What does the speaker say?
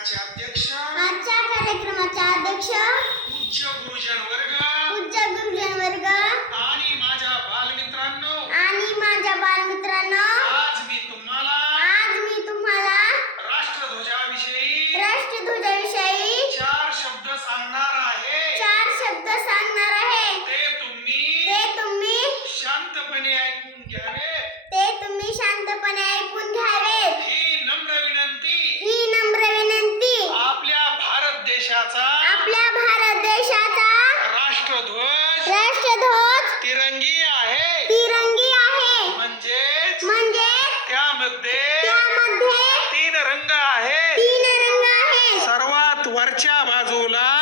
कार्यक्रमाचे अध्यक्ष आजच्या कार्यक्रमाचे अध्यक्ष उच्च गुरुजन वर्ग पूज्य गुरुजन वर्ग आणि माझ्या बालमित्रांनो आणि माझ्या बालमित्रांनो आज मी तुम्हाला आज मी तुम्हाला राष्ट्रध्वजाविषयी राष्ट्रध्वजाविषयी चार शब्द सांगणार आहे. चार शब्द सांगणार आहे. ते तुम्ही ते तुम्ही शांतपणे ऐकून घ्यावे. राष्ट्रध्वज राष्ट्रध्वज तिरंगी आहे. तिरंगी आहे. म्हणजेच म्हणजे त्यामध्ये त्यामध्ये तीन रंग आहेत. तीन रंग आहे सर्वात वरच्या बाजूला